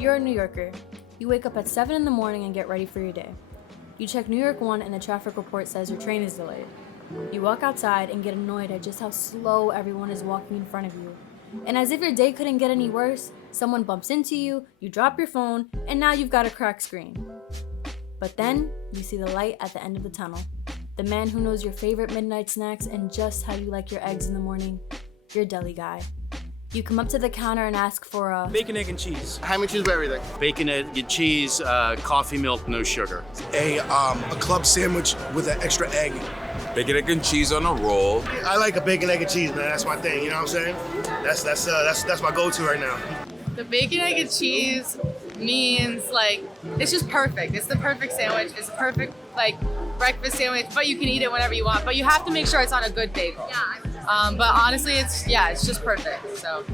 You're a New Yorker. You wake up at 7 in the morning and get ready for your day. You check New York 1 and the traffic report says your train is delayed. You walk outside and get annoyed at just how slow everyone is walking in front of you. And as if your day couldn't get any worse, someone bumps into you, you drop your phone, and now you've got a cracked screen. But then, you see the light at the end of the tunnel. The man who knows your favorite midnight snacks and just how you like your eggs in the morning. Your deli guy. You come up to the counter and ask for a bacon, egg, and cheese. Ham and cheese with everything. Bacon, egg, and cheese, coffee milk, no sugar. A club sandwich with an extra egg. Bacon, egg, and cheese on a roll. I like a bacon, egg, and cheese, man. That's my thing. You know what I'm saying? That's my go-to right now. The bacon, egg, and cheese means it's just perfect. It's the perfect sandwich. It's a perfect breakfast sandwich, but you can eat it whenever you want. But you have to make sure it's on a good bagel. But honestly, it's just perfect. So.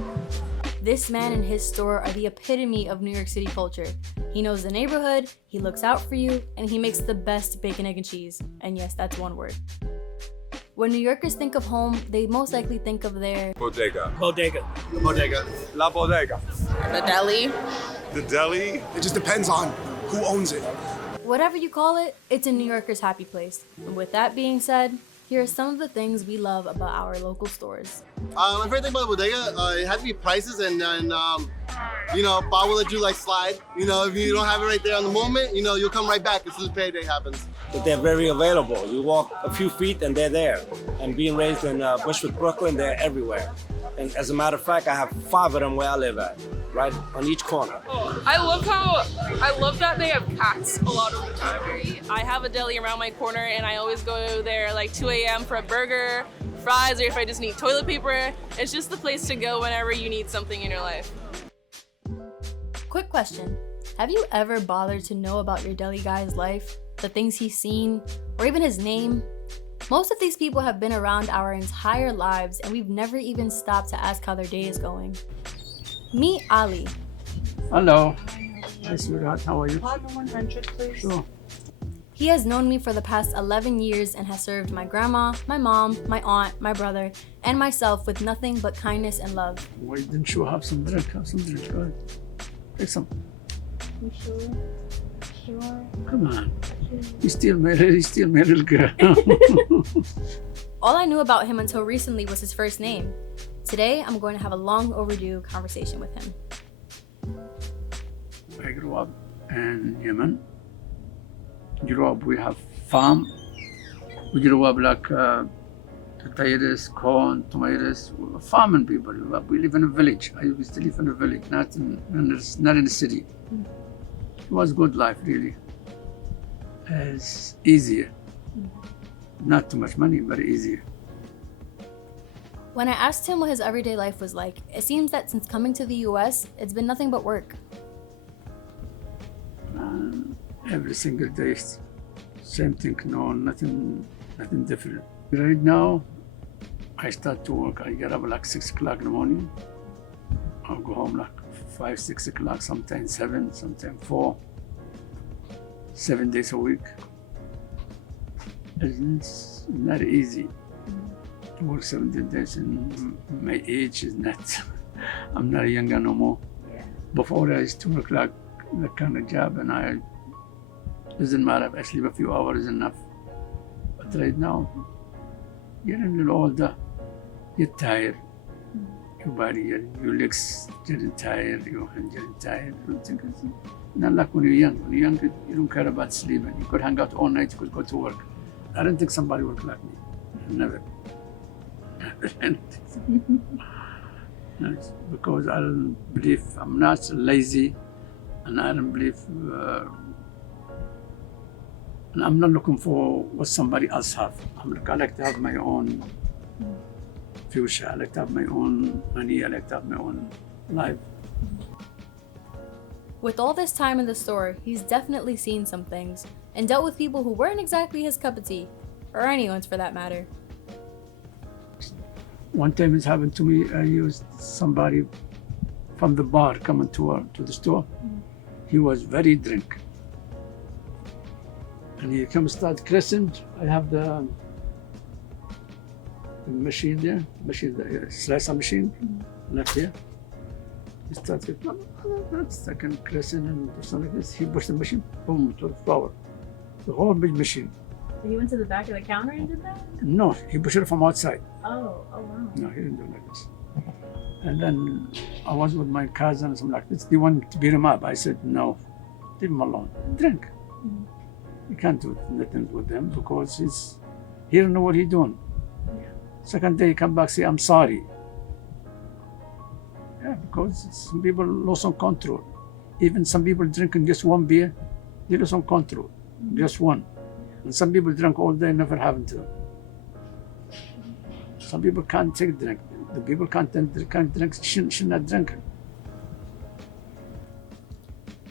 This man and his store are the epitome of New York City culture. He knows the neighborhood, he looks out for you, and he makes the best bacon, egg, and cheese. And yes, that's one word. When New Yorkers think of home, they most likely think of their Bodega. Bodega. The bodega. La bodega. The deli. The deli. It just depends on who owns it. whatever you call it, it's a New Yorker's happy place. And with that being said, here are some of the things we love about our local stores. My favorite thing about the bodega, it has to be prices and you know, Bob will let you slide. You know, if you don't have it right there on the moment, you know, you'll come right back as soon as payday happens. But they're very available. You walk a few feet and they're there. And being raised in Bushwick, Brooklyn, they're everywhere. And as a matter of fact, I have 5 of them where I live at, right on each corner. I love that they have cats a lot of the time. I have a deli around my corner and I always go there like 2 a.m. for a burger, fries, or if I just need toilet paper. It's just the place to go whenever you need something in your life. Quick question. Have you ever bothered to know about your deli guy's life, the things he's seen, or even his name? Most of these people have been around our entire lives and we've never even stopped to ask how their day is going. Meet Ali. Hello. Hi, sweetheart. How are you? Partner 100, please. Sure. He has known me for the past 11 years and has served my grandma, my mom, my aunt, my brother, and myself with nothing but kindness and love. Why didn't you have some drink? Have some drink. Go ahead. Take some. You sure? Sure. Come on. He's still my little girl. All I knew about him until recently was his first name. Today, I'm going to have a long overdue conversation with him. I grew up in Yemen. We have farm. We grew up like potatoes, corn, tomatoes. We're farming people. We live in a village. I used to live in a village, not in the city. It was good life, really. It's easier. Not too much money, but easier. When I asked him what his everyday life was like, it seems that since coming to the US, it's been nothing but work. Every single day, same thing, no, nothing different. Right now, I start to work. I get up like 6 o'clock in the morning. I'll go home like 5, 6 o'clock, sometimes 7, sometimes 4. 7 days a week. It's not easy to work 7 days, and my age is not, I'm not younger no more. Before I used to work like that kind of job, and doesn't matter if I sleep a few hours is enough. But right now, you're a little older, you're tired. Your body, your legs getting tired, your hand getting tired. You think it's not like when you're young. When you're young, you don't care about sleeping. You could hang out all night, you could go to work. I don't think somebody work like me. Never. Because I don't believe, I'm not lazy, and I don't believe, and I'm not looking for what somebody else have. I like to have my own future. I like to have my own money. I like to have my own life. With all this time in the store, he's definitely seen some things and dealt with people who weren't exactly his cup of tea, or anyone's for that matter. One time it happened to me, I used somebody from the bar coming to the store. He was very drunk. And he comes start cursing. I have the machine there, the slicer machine left here. He started, second crescent and something like this. He pushed the machine, boom, to the floor. The whole big machine. So he went to the back of the counter and did that? No, he pushed it from outside. Oh wow. No, he didn't do it like this. And then I was with my cousin and something like this. They wanted to beat him up. I said, no, leave him alone. Drink. You can't do nothing with them because he don't know what he's doing. Second day, he come back, say, I'm sorry. Yeah, because some people lose some control. Even some people drinking just one beer, they lose some control, just one. And some people drink all day, never having to. Some people can't take drink. The people can't drink, should not drink.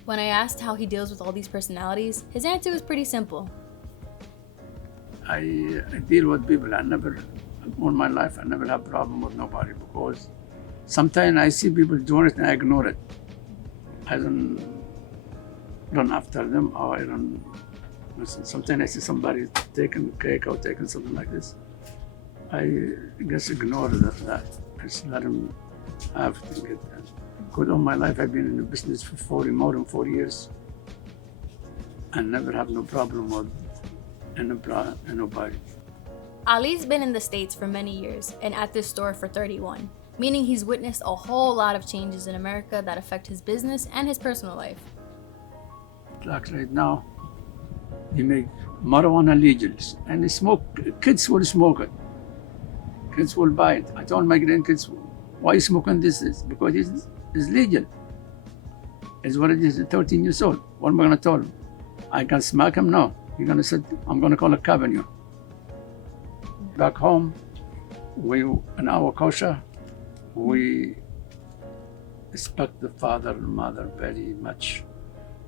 When I asked how he deals with all these personalities, his answer was pretty simple. I deal with people. All my life, I never have problem with nobody because sometimes I see people doing it and I ignore it. I don't run after them or I don't listen. Sometimes I see somebody taking cake or taking something like this. I just ignore that. I just let them have to get that. Because all my life I've been in the business for more than 40 years. I never have no problem with nobody. Ali's been in the States for many years and at this store for 31, meaning he's witnessed a whole lot of changes in America that affect his business and his personal life. Like right now, you make marijuana legal and they smoke, kids will smoke it. Kids will buy it. I told my grandkids, why are you smoking this? Because it's legal. It's what it is, 13 years old. What am I gonna tell him? I can smack him? No. You're gonna say, I'm gonna call a cab on you. Back home, in our culture, we respect the father and mother very much.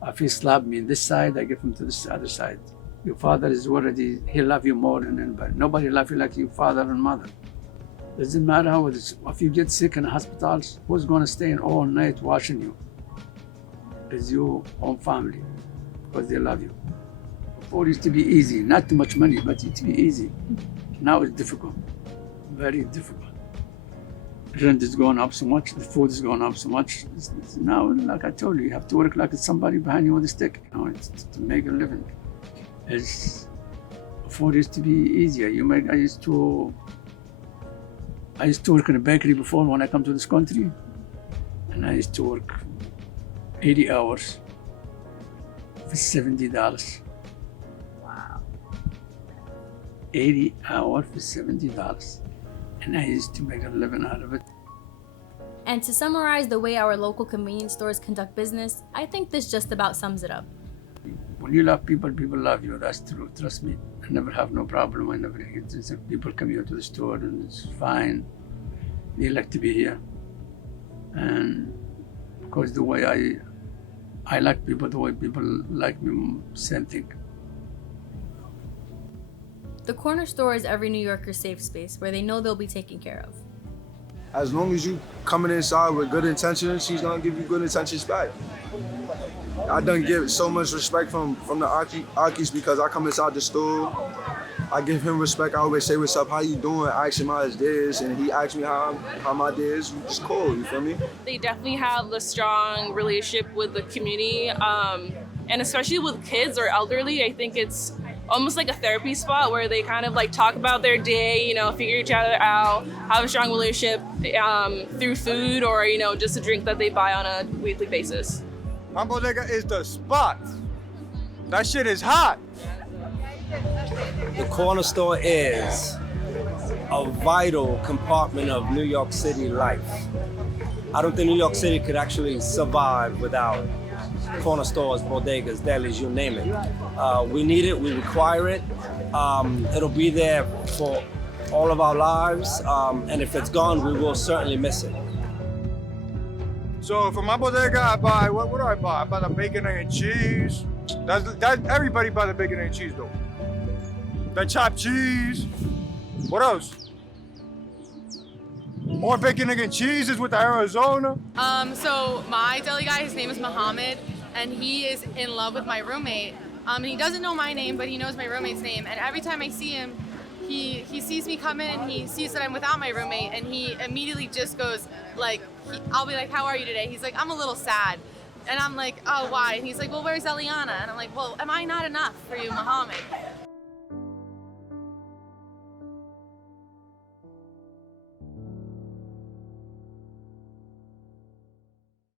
If he slapped me on this side, I give him to this other side. Your father is already, he love you more than anybody. Nobody love you like your father and mother. Doesn't matter how it is. If you get sick in hospitals, who's gonna stay in all night watching you? It's your own family, because they love you. Before it used to be easy, not too much money, but it used to be easy. Now it's difficult, very difficult. Rent is going up so much, the food is going up so much. Now, like I told you, you have to work like it's somebody behind you with a stick, it's to make a living. Before it used to be easier. I used to work in a bakery before when I come to this country, and I used to work 80 hours for $70. 80 hours for $70, and I used to make a living out of it. And to summarize the way our local convenience stores conduct business, I think this just about sums it up. When you love people, people love you. That's true. Trust me. I never have no problem. I never get this. People come here to the store and it's fine. They like to be here, and because the way I like people, the way people like me, same thing. The corner store is every New Yorker's safe space where they know they'll be taken care of. As long as you coming inside with good intentions, she's gonna give you good intentions back. I done give so much respect from the Akis because I come inside the store. I give him respect. I always say, what's up, how you doing? I ask him how his day is, and he asks me how my day is. It's cool, you feel me? They definitely have a strong relationship with the community, and especially with kids or elderly. I think it's almost like a therapy spot where they kind of like talk about their day, figure each other out, have a strong relationship through food or, just a drink that they buy on a weekly basis. My bodega is the spot. That shit is hot. The corner store is a vital compartment of New York City life. I don't think New York City could actually survive without corner stores, bodegas, delis, you name it. We need it, we require it. It'll be there for all of our lives, and if it's gone, we will certainly miss it. So for my bodega, I buy, what do I buy? I buy the bacon, egg, and cheese. That's everybody buy the bacon, egg, and cheese though. The chopped cheese. What else? More bacon, egg, and cheese is with the Arizona. So my deli guy, his name is Muhammad, and he is in love with my roommate. And he doesn't know my name, but he knows my roommate's name. And every time I see him, he sees me come in and he sees that I'm without my roommate, and he immediately just goes like, I'll be like, how are you today? He's like, I'm a little sad. And I'm like, oh, why? And he's like, well, where's Eliana? And I'm like, well, am I not enough for you, Muhammad?